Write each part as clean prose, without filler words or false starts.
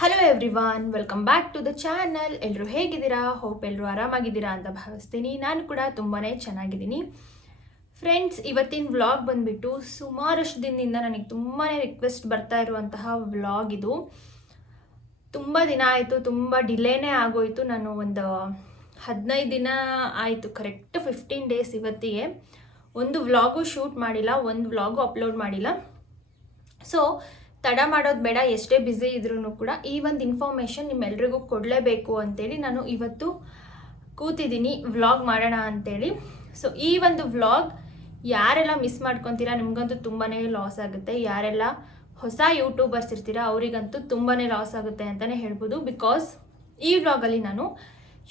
Hello everyone, welcome back to the channel. ಎಲ್ಲರೂ ಹೇಗಿದ್ದೀರಾ? Hope ಎಲ್ಲರೂ ಆರಾಮಾಗಿದ್ದೀರಾ ಅಂತ ಭಾವಿಸ್ತೀನಿ. ನಾನು ಕೂಡ ತುಂಬಾ ಚೆನ್ನಾಗಿದ್ದೀನಿ. ಫ್ರೆಂಡ್ಸ್, ಇವತ್ತಿನ ವ್ಲಾಗ್ ಬಂದುಬಿಟ್ಟು ಸುಮಾರಷ್ಟು ದಿನದಿಂದ ನನಗೆ ತುಂಬಾ ರಿಕ್ವೆಸ್ಟ್ ಬರ್ತಾ ಇರುವಂತಹ ವ್ಲಾಗ್ ಇದು. ತುಂಬ ದಿನ ಆಯಿತು, ತುಂಬ ಡಿಲೇನೇ ಆಗೋಯಿತು. ನಾನು ಒಂದು 15 ದಿನ ಆಯಿತು, ಕರೆಕ್ಟ್ 15 ಡೇಸ್ ಇವತ್ತಿಗೆ ಒಂದು ವ್ಲಾಗು ಶೂಟ್ ಮಾಡಿಲ್ಲ, ಒಂದು ವ್ಲಾಗು ಅಪ್ಲೋಡ್ ಮಾಡಿಲ್ಲ. ಸೊ ತಡ ಮಾಡೋದು ಬೇಡ, ಎಷ್ಟೇ ಬ್ಯುಸಿ ಇದ್ರೂ ಕೂಡ ಈ ಒಂದು ಇನ್ಫಾರ್ಮೇಷನ್ ನಿಮ್ಮೆಲ್ರಿಗೂ ಕೊಡಲೇಬೇಕು ಅಂತೇಳಿ ನಾನು ಇವತ್ತು ಕೂತಿದ್ದೀನಿ ವ್ಲಾಗ್ ಮಾಡೋಣ ಅಂತೇಳಿ. ಸೊ ಈ ಒಂದು ವ್ಲಾಗ್ ಯಾರೆಲ್ಲ ಮಿಸ್ ಮಾಡ್ಕೊತೀರಾ ನಿಮಗಂತೂ ತುಂಬಾ ಲಾಸ್ ಆಗುತ್ತೆ. ಯಾರೆಲ್ಲ ಹೊಸ ಯೂಟ್ಯೂಬರ್ಸ್ ಇರ್ತೀರಾ ಅವರಿಗಂತೂ ತುಂಬಾ ಲಾಸ್ ಆಗುತ್ತೆ ಅಂತಲೇ ಹೇಳ್ಬೋದು. ಬಿಕಾಸ್ ಈ ವ್ಲಾಗಲ್ಲಿ ನಾನು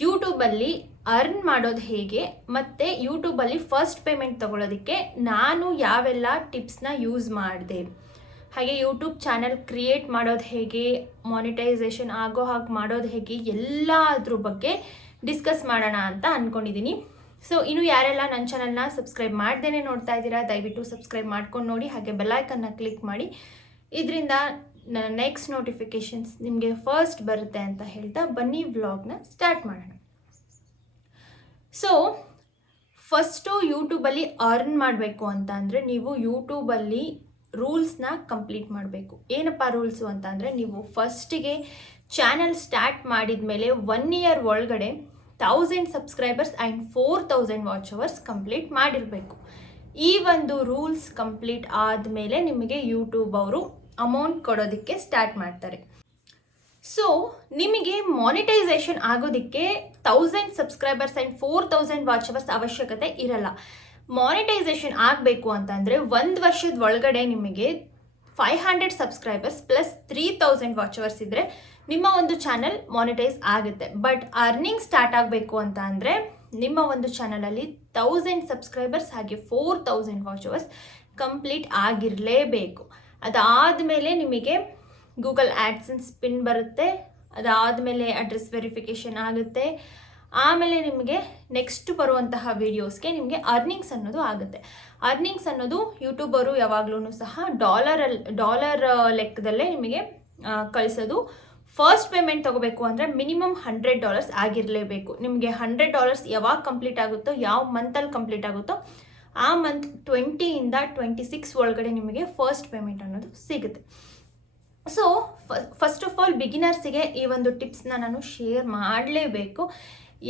ಯೂಟ್ಯೂಬಲ್ಲಿ ಅರ್ನ್ ಮಾಡೋದು ಹೇಗೆ ಮತ್ತು ಯೂಟ್ಯೂಬಲ್ಲಿ ಫಸ್ಟ್ ಪೇಮೆಂಟ್ ತೊಗೊಳೋದಕ್ಕೆ ನಾನು ಯಾವೆಲ್ಲ ಟಿಪ್ಸ್ನ ಯೂಸ್ ಮಾಡಿದೆ, ಹಾಗೆ ಯೂಟ್ಯೂಬ್ ಚಾನಲ್ ಕ್ರಿಯೇಟ್ ಮಾಡೋದು ಹೇಗೆ, ಮಾನಿಟೈಸೇಷನ್ ಆಗೋ ಹಾಗೆ ಮಾಡೋದು ಹೇಗೆ, ಎಲ್ಲದ್ರ ಬಗ್ಗೆ ಡಿಸ್ಕಸ್ ಮಾಡೋಣ ಅಂತ ಅಂದ್ಕೊಂಡಿದ್ದೀನಿ. ಸೊ ಇನ್ನು ಯಾರೆಲ್ಲ ನನ್ನ ಚಾನಲ್ನ ಸಬ್ಸ್ಕ್ರೈಬ್ ಮಾಡ್ದೇ ನೋಡ್ತಾ ಇದ್ದೀರಾ, ದಯವಿಟ್ಟು ಸಬ್ಸ್ಕ್ರೈಬ್ ಮಾಡ್ಕೊಂಡು ನೋಡಿ, ಹಾಗೆ ಬೆಲ್ಲೈಕನ್ನ ಕ್ಲಿಕ್ ಮಾಡಿ. ಇದರಿಂದ ನನ್ನ ನೆಕ್ಸ್ಟ್ ನೋಟಿಫಿಕೇಷನ್ಸ್ ನಿಮಗೆ ಫಸ್ಟ್ ಬರುತ್ತೆ ಅಂತ ಹೇಳ್ತಾ ಬನ್ನಿ ವ್ಲಾಗ್ನ ಸ್ಟಾರ್ಟ್ ಮಾಡೋಣ. ಸೊ ಫಸ್ಟು ಯೂಟ್ಯೂಬಲ್ಲಿ ಅರ್ನ್ ಮಾಡಬೇಕು ಅಂತ ಅಂದರೆ ನೀವು ಯೂಟ್ಯೂಬಲ್ಲಿ ರೂಲ್ಸ್ನ ಕಂಪ್ಲೀಟ್ ಮಾಡಬೇಕು. ಏನಪ್ಪ ರೂಲ್ಸು ಅಂತ ಅಂದರೆ, ನೀವು ಫಸ್ಟಿಗೆ ಚಾನಲ್ ಸ್ಟಾರ್ಟ್ ಮಾಡಿದ ಮೇಲೆ 1 ಇಯರ್ ಒಳಗಡೆ 1000 subscribers and 4000 watch hours complete ಮಾಡಿರಬೇಕು. ಈ ಒಂದು ರೂಲ್ಸ್ ಕಂಪ್ಲೀಟ್ ಆದಮೇಲೆ ನಿಮಗೆ ಯೂಟ್ಯೂಬ್ ಅವರು ಅಮೌಂಟ್ ಕೊಡೋದಕ್ಕೆ ಸ್ಟಾರ್ಟ್ ಮಾಡ್ತಾರೆ. ಸೊ ನಿಮಗೆ ಮಾನಿಟೈಸೇಷನ್ ಆಗೋದಕ್ಕೆ 1000 ಸಬ್ಸ್ಕ್ರೈಬರ್ಸ್ ಆ್ಯಂಡ್ 4000 ವಾಚ್ ಅವರ್ಸ್ ಅವಶ್ಯಕತೆ ಇರಲ್ಲ. ಮಾನಿಟೈಸೇಷನ್ ಆಗಬೇಕು ಅಂತಂದರೆ 1 ವರ್ಷದ ಒಳಗಡೆ ನಿಮಗೆ 500 ಸಬ್ಸ್ಕ್ರೈಬರ್ಸ್ ಪ್ಲಸ್ 3000 ವಾಚ್ ಅವರ್ಸ್ ಇದ್ದರೆ ನಿಮ್ಮ ಒಂದು ಚಾನಲ್ ಮಾನಿಟೈಸ್ ಆಗುತ್ತೆ. ಬಟ್ ಅರ್ನಿಂಗ್ ಸ್ಟಾರ್ಟ್ ಆಗಬೇಕು ಅಂತ ಅಂದರೆ ನಿಮ್ಮ ಒಂದು ಚಾನಲಲ್ಲಿ 1000 ಸಬ್ಸ್ಕ್ರೈಬರ್ಸ್ ಹಾಗೆ 4000 ವಾಚ್ ಅವರ್ಸ್ ಕಂಪ್ಲೀಟ್ ಆಗಿರಲೇಬೇಕು. ಅದಾದಮೇಲೆ ನಿಮಗೆ ಗೂಗಲ್ ಆ್ಯಡ್ಸೆನ್ಸ್ ಪಿನ್ ಬರುತ್ತೆ, ಅದಾದಮೇಲೆ ಅಡ್ರೆಸ್ ವೆರಿಫಿಕೇಷನ್ ಆಗುತ್ತೆ, ಆಮೇಲೆ ನಿಮಗೆ ನೆಕ್ಸ್ಟ್ ಬರುವಂತಹ ವೀಡಿಯೋಸ್ಗೆ ನಿಮಗೆ ಅರ್ನಿಂಗ್ಸ್ ಅನ್ನೋದು ಆಗುತ್ತೆ. ಅರ್ನಿಂಗ್ಸ್ ಅನ್ನೋದು ಯೂಟ್ಯೂಬರು ಯಾವಾಗಲೂ ಸಹ ಡಾಲರ್ ಲೆಕ್ಕದಲ್ಲೇ ನಿಮಗೆ ಕಳಿಸೋದು. ಫಸ್ಟ್ ಪೇಮೆಂಟ್ ತೊಗೋಬೇಕು ಅಂದರೆ ಮಿನಿಮಮ್ $100 ಆಗಿರಲೇಬೇಕು. ನಿಮಗೆ $100 ಯಾವಾಗ ಕಂಪ್ಲೀಟ್ ಆಗುತ್ತೋ, ಯಾವ ಮಂತಲ್ಲಿ ಕಂಪ್ಲೀಟ್ ಆಗುತ್ತೋ ಆ ಮಂತ್ 20ಇಂದ 26 ಒಳಗಡೆ ನಿಮಗೆ ಫಸ್ಟ್ ಪೇಮೆಂಟ್ ಅನ್ನೋದು ಸಿಗುತ್ತೆ. ಸೊ ಫಸ್ಟ್ ಆಫ್ ಆಲ್ ಬಿಗಿನರ್ಸಿಗೆ ಈ ಒಂದು ಟಿಪ್ಸ್ನ ನಾನು ಶೇರ್ ಮಾಡಲೇಬೇಕು.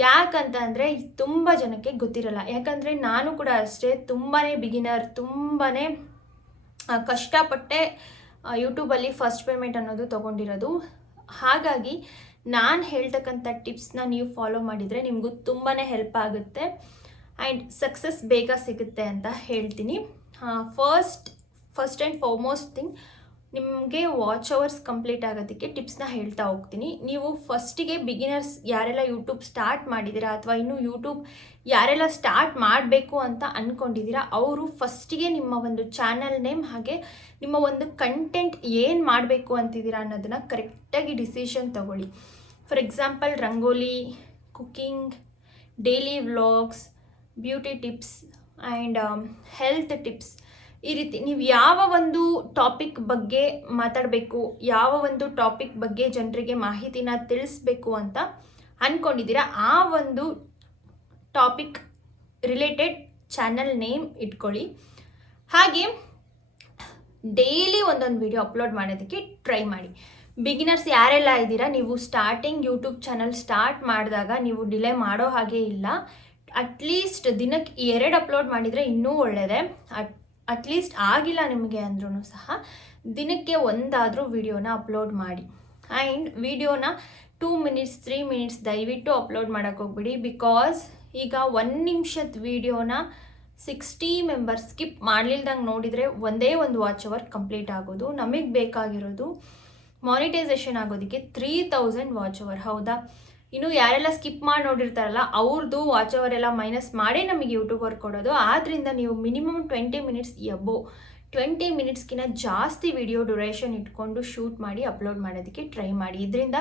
ಯಾಕಂತ ಅಂದರೆ ತುಂಬ ಜನಕ್ಕೆ ಗೊತ್ತಿರಲ್ಲ. ಯಾಕಂದರೆ ನಾನು ಕೂಡ ಅಷ್ಟೇ ತುಂಬಾ ಬಿಗಿನರ್, ತುಂಬಾ ಕಷ್ಟಪಟ್ಟೆ ಯೂಟ್ಯೂಬಲ್ಲಿ ಫಸ್ಟ್ ಪೇಮೆಂಟ್ ಅನ್ನೋದು ತೊಗೊಂಡಿರೋದು. ಹಾಗಾಗಿ ನಾನು ಹೇಳ್ತಕ್ಕಂಥ ಟಿಪ್ಸ್ನ ನೀವು ಫಾಲೋ ಮಾಡಿದರೆ ನಿಮಗೂ ತುಂಬಾ ಹೆಲ್ಪ್ ಆಗುತ್ತೆ ಆ್ಯಂಡ್ ಸಕ್ಸಸ್ ಬೇಗ ಸಿಗುತ್ತೆ ಅಂತ ಹೇಳ್ತೀನಿ. ಫಸ್ಟ್ ಆ್ಯಂಡ್ ಫಾರ್ಮೋಸ್ಟ್ ಥಿಂಗ್, ನಿಮಗೆ ವಾಚ್ ಅವರ್ಸ್ ಕಂಪ್ಲೀಟ್ ಆಗೋದಕ್ಕೆ ಟಿಪ್ಸ್ನ ಹೇಳ್ತಾ ಹೋಗ್ತೀನಿ. ನೀವು ಫಸ್ಟಿಗೆ ಬಿಗಿನರ್ಸ್ ಯಾರೆಲ್ಲ ಯೂಟ್ಯೂಬ್ ಸ್ಟಾರ್ಟ್ ಮಾಡಿದ್ದೀರಾ ಅಥವಾ ಇನ್ನೂ ಯೂಟ್ಯೂಬ್ ಯಾರೆಲ್ಲ ಸ್ಟಾರ್ಟ್ ಮಾಡಬೇಕು ಅಂತ ಅಂದ್ಕೊಂಡಿದ್ದೀರಾ ಅವರು ಫಸ್ಟಿಗೆ ನಿಮ್ಮ ಒಂದು ಚಾನಲ್ ನೇಮ್ ಹಾಗೆ ನಿಮ್ಮ ಒಂದು ಕಂಟೆಂಟ್ ಏನು ಮಾಡಬೇಕು ಅಂತಿದ್ದೀರಾ ಅನ್ನೋದನ್ನು ಕರೆಕ್ಟಾಗಿ ಡಿಸಿಷನ್ ತಗೊಳ್ಳಿ. For example rangoli, cooking, daily vlogs, beauty tips and health tips, ಈ ರೀತಿ ನೀವು ಯಾವ ಒಂದು ಟಾಪಿಕ್ ಬಗ್ಗೆ ಮಾತಾಡಬೇಕು, ಯಾವ ಒಂದು ಟಾಪಿಕ್ ಬಗ್ಗೆ ಜನರಿಗೆ ಮಾಹಿತಿನ ತಿಳಿಸ್ಬೇಕು ಅಂತ ಅಂದ್ಕೊಂಡಿದ್ದೀರಾ ಆ ಒಂದು ಟಾಪಿಕ್ ರಿಲೇಟೆಡ್ ಚಾನಲ್ ನೇಮ್ ಇಟ್ಕೊಳ್ಳಿ. ಹಾಗೆ ಡೈಲಿ ಒಂದೊಂದು ವಿಡಿಯೋ ಅಪ್ಲೋಡ್ ಮಾಡೋದಕ್ಕೆ ಟ್ರೈ ಮಾಡಿ. ಬಿಗಿನರ್ಸ್ ಯಾರೆಲ್ಲ ಇದ್ದೀರಾ, ನೀವು ಸ್ಟಾರ್ಟಿಂಗ್ ಯೂಟ್ಯೂಬ್ ಚಾನಲ್ ಸ್ಟಾರ್ಟ್ ಮಾಡಿದಾಗ ನೀವು ಡಿಲೇ ಮಾಡೋ ಹಾಗೆ ಇಲ್ಲ. ಅಟ್ಲೀಸ್ಟ್ ದಿನಕ್ಕೆ 2 ಅಪ್ಲೋಡ್ ಮಾಡಿದರೆ ಇನ್ನೂ ಒಳ್ಳೆಯದೇ. ಅಟ್ಲೀಸ್ಟ್ ಆಗಿಲ್ಲ ನಿಮಗೆ ಅಂದ್ರೂ ಸಹ ದಿನಕ್ಕೆ ಒಂದಾದರೂ ವಿಡಿಯೋನ ಅಪ್ಲೋಡ್ ಮಾಡಿ. ಆ್ಯಂಡ್ ವಿಡಿಯೋನ 2 ಮಿನಿಟ್ಸ್ 3 ಮಿನಿಟ್ಸ್ ದಯವಿಟ್ಟು ಅಪ್ಲೋಡ್ ಮಾಡೋಕ್ಕೆ ಹೋಗ್ಬಿಡಿ. ಬಿಕಾಸ್ ಈಗ 1 ನಿಮಿಷದ ವಿಡಿಯೋನ 60 ಮೆಂಬರ್ಸ್ ಸ್ಕಿಪ್ ಮಾಡಲಿಲ್ದಂಗೆ ನೋಡಿದರೆ ಒಂದೇ ಒಂದು ವಾಚ್ ಅವರ್ ಕಂಪ್ಲೀಟ್ ಆಗೋದು. ನಮಗೆ ಬೇಕಾಗಿರೋದು ಮಾನಿಟೈಸೇಷನ್ ಆಗೋದಕ್ಕೆ 3000 ವಾಚ್ ಅವರ್, ಹೌದಾ? ಇನ್ನು ಯಾರೆಲ್ಲ ಸ್ಕಿಪ್ ಮಾಡಿ ನೋಡಿರ್ತಾರಲ್ಲ ಅವ್ರದ್ದು ವಾಚ್ ಅವರ್ ಎಲ್ಲ ಮೈನಸ್ ಮಾಡಿ ನಮಗೆ ಯೂಟ್ಯೂಬರ್ ಕೊಡೋದು. ಆದ್ದರಿಂದ ನೀವು ಮಿನಿಮಮ್ 20 ಮಿನಿಟ್ಸ್ 20 ಮಿನಿಟ್ಸ್ಗಿಂತ ಜಾಸ್ತಿ ವಿಡಿಯೋ ಡ್ಯೂರೇಷನ್ ಇಟ್ಕೊಂಡು ಶೂಟ್ ಮಾಡಿ ಅಪ್ಲೋಡ್ ಮಾಡೋದಕ್ಕೆ ಟ್ರೈ ಮಾಡಿ. ಇದರಿಂದ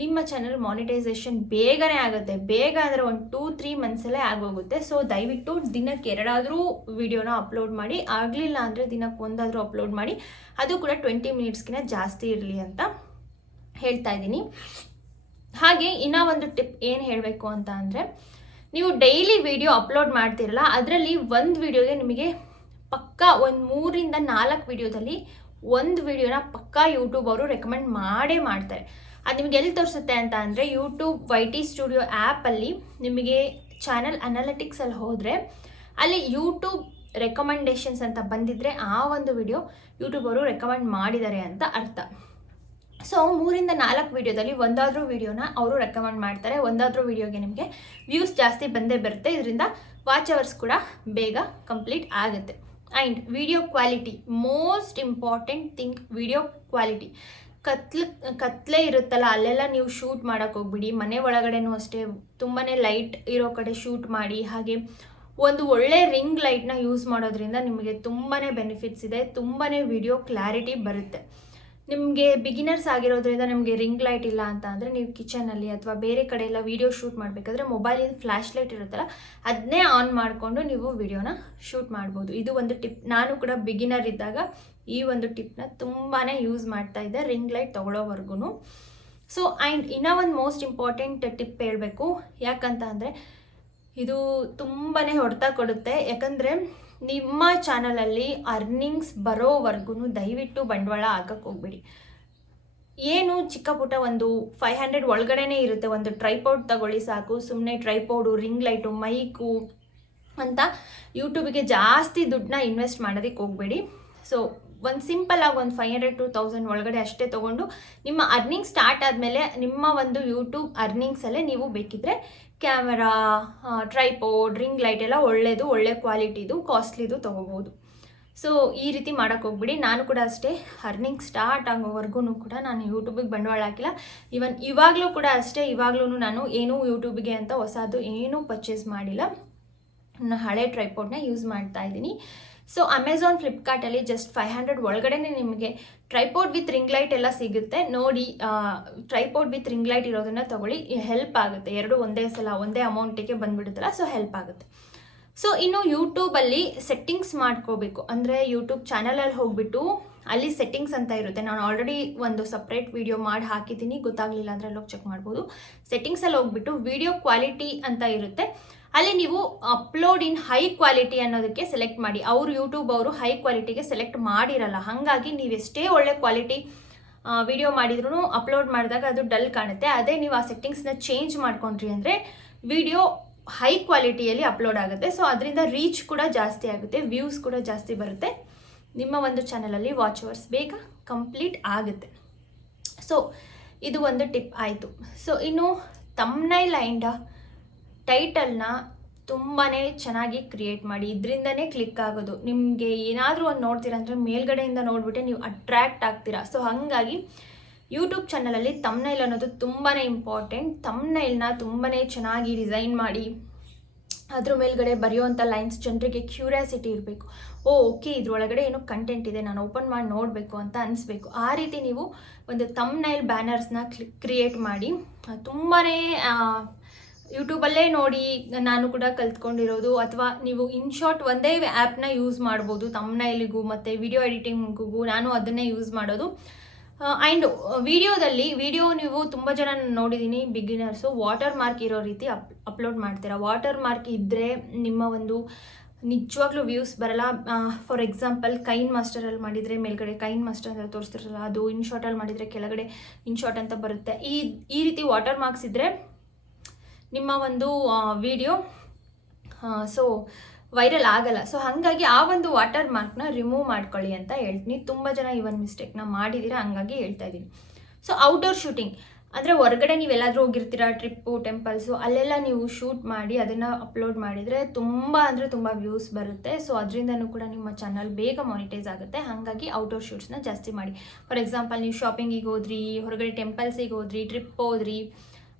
ನಿಮ್ಮ ಚಾನಲ್ ಮಾನಿಟೈಸೇಷನ್ ಬೇಗನೆ ಆಗುತ್ತೆ. ಬೇಗ ಅಂದರೆ ಒಂದು 2-3 ಮಂತ್ಸಲ್ಲೇ ಆಗೋಗುತ್ತೆ. ಸೊ ದಯವಿಟ್ಟು ದಿನಕ್ಕೆ 2 ಆದರೂ ವಿಡಿಯೋನ ಅಪ್ಲೋಡ್ ಮಾಡಿ. ಆಗಲಿಲ್ಲ ಅಂದರೆ ದಿನಕ್ಕೆ 1 ಆದರೂ ಅಪ್ಲೋಡ್ ಮಾಡಿ. ಅದು ಕೂಡ 20 ಮಿನಿಟ್ಸ್ಗಿಂತ ಜಾಸ್ತಿ ಇರಲಿ ಅಂತ ಹೇಳ್ತಾ ಇದ್ದೀನಿ. ಹಾಗೆ ಇನ್ನೂ ಒಂದು ಟಿಪ್ ಏನು ಹೇಳಬೇಕು ಅಂತ ಅಂದರೆ, ನೀವು ಡೈಲಿ ವಿಡಿಯೋ ಅಪ್ಲೋಡ್ ಮಾಡ್ತಿರಲ್ಲ, ಅದರಲ್ಲಿ ಒಂದು ವಿಡಿಯೋಗೆ ನಿಮಗೆ ಪಕ್ಕಾ ಒಂದು 3ರಿಂದ 4 ವಿಡಿಯೋದಲ್ಲಿ ಒಂದು ವಿಡಿಯೋನ ಪಕ್ಕಾ ಯೂಟ್ಯೂಬ್ ಅವರು ರೆಕಮೆಂಡ್ ಮಾಡೇ ಮಾಡ್ತಾರೆ. ಅದು ನಿಮಗೆ ಎಲ್ಲಿ ತೋರಿಸುತ್ತೆ ಅಂತ ಅಂದರೆ, ಯೂಟ್ಯೂಬ್ YT ಸ್ಟುಡಿಯೋ ಆ್ಯಪಲ್ಲಿ ನಿಮಗೆ ಚಾನಲ್ ಅನಾಲಿಟಿಕ್ಸಲ್ಲಿ ಹೋದರೆ ಅಲ್ಲಿ ಯೂಟ್ಯೂಬ್ ರೆಕಮೆಂಡೇಷನ್ಸ್ ಅಂತ ಬಂದಿದ್ದರೆ ಆ ಒಂದು ವಿಡಿಯೋ ಯೂಟ್ಯೂಬ್ ಅವರು ರೆಕಮೆಂಡ್ ಮಾಡಿದ್ದಾರೆ ಅಂತ ಅರ್ಥ. ಸೊ 3ರಿಂದ 4 ವಿಡಿಯೋದಲ್ಲಿ ಒಂದಾದರೂ ವಿಡಿಯೋನ ಅವರು ರೆಕಮೆಂಡ್ ಮಾಡ್ತಾರೆ. ಒಂದಾದರೂ ವಿಡಿಯೋಗೆ ನಿಮಗೆ ವ್ಯೂಸ್ ಜಾಸ್ತಿ ಬಂದೇ ಬರುತ್ತೆ. ಇದರಿಂದ ವಾಚ್ ಅವರ್ಸ್ ಕೂಡ ಬೇಗ ಕಂಪ್ಲೀಟ್ ಆಗುತ್ತೆ. And video quality, most important thing video quality. ಕತ್ಲೆ ಇರುತ್ತಲ್ಲ, ಅಲ್ಲೆಲ್ಲ ನೀವು ಶೂಟ್ ಮಾಡೋಕ್ಕೆ ಹೋಗ್ಬಿಡಿ. ಮನೆ ಒಳಗಡೆನೂ ಅಷ್ಟೇ ತುಂಬಾ ಲೈಟ್ ಇರೋ ಕಡೆ ಶೂಟ್ ಮಾಡಿ. ಹಾಗೆ ಒಂದು ಒಳ್ಳೆ ರಿಂಗ್ ಲೈಟ್ನ ಯೂಸ್ ಮಾಡೋದ್ರಿಂದ ನಿಮಗೆ ತುಂಬಾ ಬೆನಿಫಿಟ್ಸ್ ಇದೆ, ತುಂಬಾ ವಿಡಿಯೋ ಕ್ಲಾರಿಟಿ ಬರುತ್ತೆ. ನಿಮಗೆ ಬಿಗಿನರ್ಸ್ ಆಗಿರೋದ್ರಿಂದ ನಿಮಗೆ ರಿಂಗ್ ಲೈಟ್ ಇಲ್ಲ ಅಂತ ಅಂದರೆ, ನೀವು ಕಿಚನಲ್ಲಿ ಅಥವಾ ಬೇರೆ ಕಡೆ ಎಲ್ಲ ವೀಡಿಯೋ ಶೂಟ್ ಮಾಡಬೇಕಾದ್ರೆ ಮೊಬೈಲಿನ ಫ್ಲ್ಯಾಶ್ ಲೈಟ್ ಇರುತ್ತಲ್ಲ, ಅದನ್ನೇ ಆನ್ ಮಾಡಿಕೊಂಡು ನೀವು ವಿಡಿಯೋನ ಶೂಟ್ ಮಾಡ್ಬೋದು. ಇದು ಒಂದು ಟಿಪ್. ನಾನು ಕೂಡ ಬಿಗಿನರ್ ಇದ್ದಾಗ ಈ ಒಂದು ಟಿಪ್ನ ತುಂಬಾ ಯೂಸ್ ಮಾಡ್ತಾ ಇದ್ದೆ, ರಿಂಗ್ ಲೈಟ್ ತೊಗೊಳ್ಳೋವರೆಗೂ. ಸೊ ಆ್ಯಂಡ್ ಇನ್ನೂ ಒಂದು ಮೋಸ್ಟ್ ಇಂಪಾರ್ಟೆಂಟ್ ಟಿಪ್ ಹೇಳಬೇಕು. ಯಾಕಂತ ಅಂದರೆ ಇದು ತುಂಬಾ ಹೊಡೆತ ಕೊಡುತ್ತೆ. ಯಾಕಂದರೆ ನಿಮ್ಮ ಚಾನಲಲ್ಲಿ ಅರ್ನಿಂಗ್ಸ್ ಬರೋವರೆಗೂ ದಯವಿಟ್ಟು ಬಂಡವಾಳ ಹಾಕಕ್ಕೆ ಹೋಗ್ಬೇಡಿ. ಏನು ಚಿಕ್ಕ ಪುಟ್ಟ ಒಂದು 500 ಒಳಗಡೆನೇ ಇರುತ್ತೆ. ಒಂದು ಟ್ರೈಪೋಡ್ ತಗೊಳ್ಳಿ ಸಾಕು. ಸುಮ್ಮನೆ ಟ್ರೈಪೋಡು, ರಿಂಗ್ ಲೈಟು, ಮೈಕು ಅಂತ ಯೂಟ್ಯೂಬಿಗೆ ಜಾಸ್ತಿ ದುಡ್ಡನ್ನ ಇನ್ವೆಸ್ಟ್ ಮಾಡೋದಕ್ಕೆ ಹೋಗಬೇಡಿ. ಸೊ ಒಂದು ಸಿಂಪಲ್ ಆಗಿ ಒಂದು 500 to 1000 ಒಳಗಡೆ ಅಷ್ಟೇ ತೊಗೊಂಡು ನಿಮ್ಮ ಅರ್ನಿಂಗ್ ಸ್ಟಾರ್ಟ್ ಆದಮೇಲೆ ನಿಮ್ಮ ಒಂದು ಯೂಟ್ಯೂಬ್ ಅರ್ನಿಂಗ್ಸಲ್ಲೇ ನೀವು ಬೇಕಿದ್ರೆ ಕ್ಯಾಮರಾ, ಟ್ರೈಪೋಡ್, ರಿಂಗ್ ಲೈಟ್ ಎಲ್ಲ ಒಳ್ಳೆ ಕ್ವಾಲಿಟಿದು, ಕಾಸ್ಟ್ಲಿದು ತೊಗೋಬೋದು. ಸೊ ಈ ರೀತಿ ಮಾಡೋಕ್ಕೆ ಹೋಗ್ಬಿಡಿ. ನಾನು ಕೂಡ ಅಷ್ಟೇ, ಅರ್ನಿಂಗ್ ಸ್ಟಾರ್ಟ್ ಆಗೋವರೆಗೂ ಕೂಡ ನಾನು ಯೂಟ್ಯೂಬಿಗೆ ಬಂಡವಾಳ ಹಾಕಿಲ್ಲ. ಇವಾಗಲೂ ಕೂಡ ಅಷ್ಟೇ, ಇವಾಗಲೂ ನಾನು ಏನೂ ಯೂಟ್ಯೂಬಿಗೆ ಅಂತ ಹೊಸದು ಏನೂ ಪರ್ಚೇಸ್ ಮಾಡಿಲ್ಲ. ನಾನು ಹಳೆ ಟ್ರೈಪೋಡ್ನ ಯೂಸ್ ಮಾಡ್ತಾ ಇದ್ದೀನಿ. ಸೊ ಅಮೆಝಾನ್, ಫ್ಲಿಪ್ಕಾರ್ಟಲ್ಲಿ ಜಸ್ಟ್ 500 ಒಳಗಡೆ ನಿಮಗೆ ಟ್ರೈಪೋಡ್ ವಿತ್ ರಿಂಗ್ ಲೈಟ್ ಎಲ್ಲ ಸಿಗುತ್ತೆ. ನೋಡಿ, ಟ್ರೈಪೋಡ್ ವಿತ್ ರಿಂಗ್ ಲೈಟ್ ಇರೋದನ್ನು ತೊಗೊಳ್ಳಿ, ಹೆಲ್ಪ್ ಆಗುತ್ತೆ. ಎರಡು ಒಂದೇ ಸಲ ಒಂದೇ ಅಮೌಂಟಿಗೆ ಬಂದುಬಿಡುತ್ತಲ್ಲ, ಸೊ ಹೆಲ್ಪ್ ಆಗುತ್ತೆ. ಸೊ ಇನ್ನು ಯೂಟ್ಯೂಬಲ್ಲಿ ಸೆಟ್ಟಿಂಗ್ಸ್ ಮಾಡ್ಕೋಬೇಕು. ಅಂದರೆ ಯೂಟ್ಯೂಬ್ ಚಾನಲಲ್ಲಿ ಹೋಗ್ಬಿಟ್ಟು ಅಲ್ಲಿ ಸೆಟ್ಟಿಂಗ್ಸ್ ಅಂತ ಇರುತ್ತೆ. ನಾನು ಆಲ್ರೆಡಿ ಒಂದು ಸಪ್ರೇಟ್ ವಿಡಿಯೋ ಮಾಡಿ ಹಾಕಿದ್ದೀನಿ, ಗೊತ್ತಾಗಲಿಲ್ಲ ಅಂದರೆ ಅಲ್ಲೋಗಿ ಚೆಕ್ ಮಾಡ್ಬೋದು. ಸೆಟ್ಟಿಂಗ್ಸಲ್ಲಿ ಹೋಗ್ಬಿಟ್ಟು ವಿಡಿಯೋ ಕ್ವಾಲಿಟಿ ಅಂತ ಇರುತ್ತೆ. ಅಲ್ಲಿ ನೀವು ಅಪ್ಲೋಡ್ ಇನ್ ಹೈ ಕ್ವಾಲಿಟಿ ಅನ್ನೋದಕ್ಕೆ ಸೆಲೆಕ್ಟ್ ಮಾಡಿ. ಅವರು ಯೂಟ್ಯೂಬ್ ಅವರು ಹೈ ಕ್ವಾಲಿಟಿಗೆ ಸೆಲೆಕ್ಟ್ ಮಾಡಿರಲ್ಲ. ಹಾಗಾಗಿ ನೀವೆಷ್ಟೇ ಒಳ್ಳೆ ಕ್ವಾಲಿಟಿ ವಿಡಿಯೋ ಮಾಡಿದ್ರೂ ಅಪ್ಲೋಡ್ ಮಾಡಿದಾಗ ಅದು ಡಲ್ ಕಾಣುತ್ತೆ. ಅದೇ ನೀವು ಆ ಸೆಟ್ಟಿಂಗ್ಸ್ನ ಚೇಂಜ್ ಮಾಡ್ಕೊಂಡ್ರಿ ಅಂದರೆ ವಿಡಿಯೋ ಹೈ ಕ್ವಾಲಿಟಿಯಲ್ಲಿ ಅಪ್ಲೋಡ್ ಆಗುತ್ತೆ. ಸೊ ಅದರಿಂದ ರೀಚ್ ಕೂಡ ಜಾಸ್ತಿ ಆಗುತ್ತೆ, ವ್ಯೂಸ್ ಕೂಡ ಜಾಸ್ತಿ ಬರುತ್ತೆ. ನಿಮ್ಮ ಒಂದು ಚಾನಲಲ್ಲಿ ವಾಚ್ ಅವರ್ಸ್ ಬೇಗ ಕಂಪ್ಲೀಟ್ ಆಗುತ್ತೆ. ಸೊ ಇದು ಒಂದು ಟಿಪ್ ಆಯಿತು. ಸೊ ಇನ್ನು ಥಂಬ್ನೈಲ್ ಆ್ಯಂಡ್ ಟೈಟಲ್ನ ತುಂಬಾ ಚೆನ್ನಾಗಿ ಕ್ರಿಯೇಟ್ ಮಾಡಿ. ಇದರಿಂದನೇ ಕ್ಲಿಕ್ ಆಗೋದು. ನಿಮಗೆ ಏನಾದರೂ ಒಂದು ನೋಡ್ತೀರಾ ಅಂದರೆ ಮೇಲ್ಗಡೆಯಿಂದ ನೋಡಿಬಿಟ್ಟೆ ನೀವು ಅಟ್ರ್ಯಾಕ್ಟ್ ಆಗ್ತೀರಾ. ಸೊ ಹಾಗಾಗಿ ಯೂಟ್ಯೂಬ್ ಚಾನಲಲ್ಲಿ ಥಂಬ್ನೈಲ್ ಅನ್ನೋದು ತುಂಬಾ ಇಂಪಾರ್ಟೆಂಟ್. ಥಂಬ್ನೈಲ್ನ ತುಂಬಾ ಚೆನ್ನಾಗಿ ಡಿಸೈನ್ ಮಾಡಿ ಅದ್ರ ಮೇಲ್ಗಡೆ ಬರೆಯುವಂಥ ಲೈನ್ಸ್ ಜನರಿಗೆ ಕ್ಯೂರಿಯಾಸಿಟಿ ಇರಬೇಕು. ಓಕೆ, ಇದ್ರೊಳಗಡೆ ಏನೋ ಕಂಟೆಂಟ್ ಇದೆ, ನಾನು ಓಪನ್ ಮಾಡಿ ನೋಡಬೇಕು ಅಂತ ಅನಿಸ್ಬೇಕು. ಆ ರೀತಿ ನೀವು ಒಂದು ಥಂಬ್ನೈಲ್ ಬ್ಯಾನರ್ಸ್ನ ಕ್ರಿಯೇಟ್ ಮಾಡಿ. ತುಂಬಾ ಯೂಟ್ಯೂಬಲ್ಲೇ ನೋಡಿ ನಾನು ಕೂಡ ಕಲ್ತ್ಕೊಂಡಿರೋದು. ಅಥವಾ ನೀವು ಇನ್ಶಾರ್ಟ್ ಒಂದೇ ಆ್ಯಪ್ನ ಯೂಸ್ ಮಾಡ್ಬೋದು ಥಂಬ್ನೈಲಿಗೂ ಮತ್ತು ವಿಡಿಯೋ ಎಡಿಟಿಂಗಿಗೂ. ನಾನು ಅದನ್ನೇ ಯೂಸ್ ಮಾಡೋದು. ಆ್ಯಂಡ್ ವಿಡಿಯೋ ನೀವು ತುಂಬ ಜನ ನೋಡಿದ್ದೀನಿ, ಬಿಗಿನರ್ಸು ವಾಟರ್ ಮಾರ್ಕ್ ಇರೋ ರೀತಿ ಅಪ್ಲೋಡ್ ಮಾಡ್ತೀರಾ. ವಾಟರ್ ಮಾರ್ಕ್ ಇದ್ದರೆ ನಿಮ್ಮ ಒಂದು ನಿಜವಾಗ್ಲೂ ವ್ಯೂಸ್ ಬರಲ್ಲ. ಫಾರ್ ಎಕ್ಸಾಂಪಲ್ ಕೈನ್ ಮಾಸ್ಟರಲ್ಲಿ ಮಾಡಿದರೆ ಮೇಲ್ಗಡೆ ಕೈನ್ ಮಾಸ್ಟರ್ ಅಂತ ತೋರಿಸ್ತಿರಲ್ಲ, ಅದು ಇನ್ಶಾರ್ಟಲ್ಲಿ ಮಾಡಿದರೆ ಕೆಳಗಡೆ ಇನ್ಶಾರ್ಟ್ ಅಂತ ಬರುತ್ತೆ. ಈ ರೀತಿ ವಾಟರ್ ಮಾರ್ಕ್ಸ್ ಇದ್ದರೆ ನಿಮ್ಮ ಒಂದು ವಿಡಿಯೋ ಸೊ ವೈರಲ್ ಆಗಲ್ಲ. ಸೊ ಹಾಗಾಗಿ ಆ ಒಂದು ವಾಟರ್ ಮಾರ್ಕ್ನ ರಿಮೂವ್ ಮಾಡ್ಕೊಳ್ಳಿ ಅಂತ ಹೇಳ್ತೀನಿ. ತುಂಬ ಜನ ಈ ಒಂದು ಮಿಸ್ಟೇಕ್ನ ಮಾಡಿದ್ದೀರಾ, ಹಂಗಾಗಿ ಹೇಳ್ತಾ ಇದ್ದೀನಿ. ಸೊ ಔಟ್ಡೋರ್ ಶೂಟಿಂಗ್ ಅಂದರೆ ಹೊರಗಡೆ ನೀವೆಲ್ಲಾದರೂ ಹೋಗಿರ್ತೀರಾ, ಟ್ರಿಪ್ಪು, ಟೆಂಪಲ್ಸು, ಅಲ್ಲೆಲ್ಲ ನೀವು ಶೂಟ್ ಮಾಡಿ ಅದನ್ನು ಅಪ್ಲೋಡ್ ಮಾಡಿದರೆ ತುಂಬ ಅಂದರೆ ತುಂಬ ವ್ಯೂಸ್ ಬರುತ್ತೆ. ಸೊ ಅದರಿಂದನೂ ಕೂಡ ನಿಮ್ಮ ಚಾನಲ್ ಬೇಗ ಮಾನಿಟೈಸ್ ಆಗುತ್ತೆ. ಹಾಗಾಗಿ ಔಟ್ಡೋರ್ ಶೂಟ್ಸ್ನ ಜಾಸ್ತಿ ಮಾಡಿ. ಫಾರ್ ಎಕ್ಸಾಂಪಲ್ ನೀವು ಶಾಪಿಂಗಿಗೆ ಹೋದ್ರಿ, ಹೊರಗಡೆ ಟೆಂಪಲ್ಸಿಗೆ ಹೋದ್ರಿ, ಟ್ರಿಪ್ ಹೋದ್ರಿ,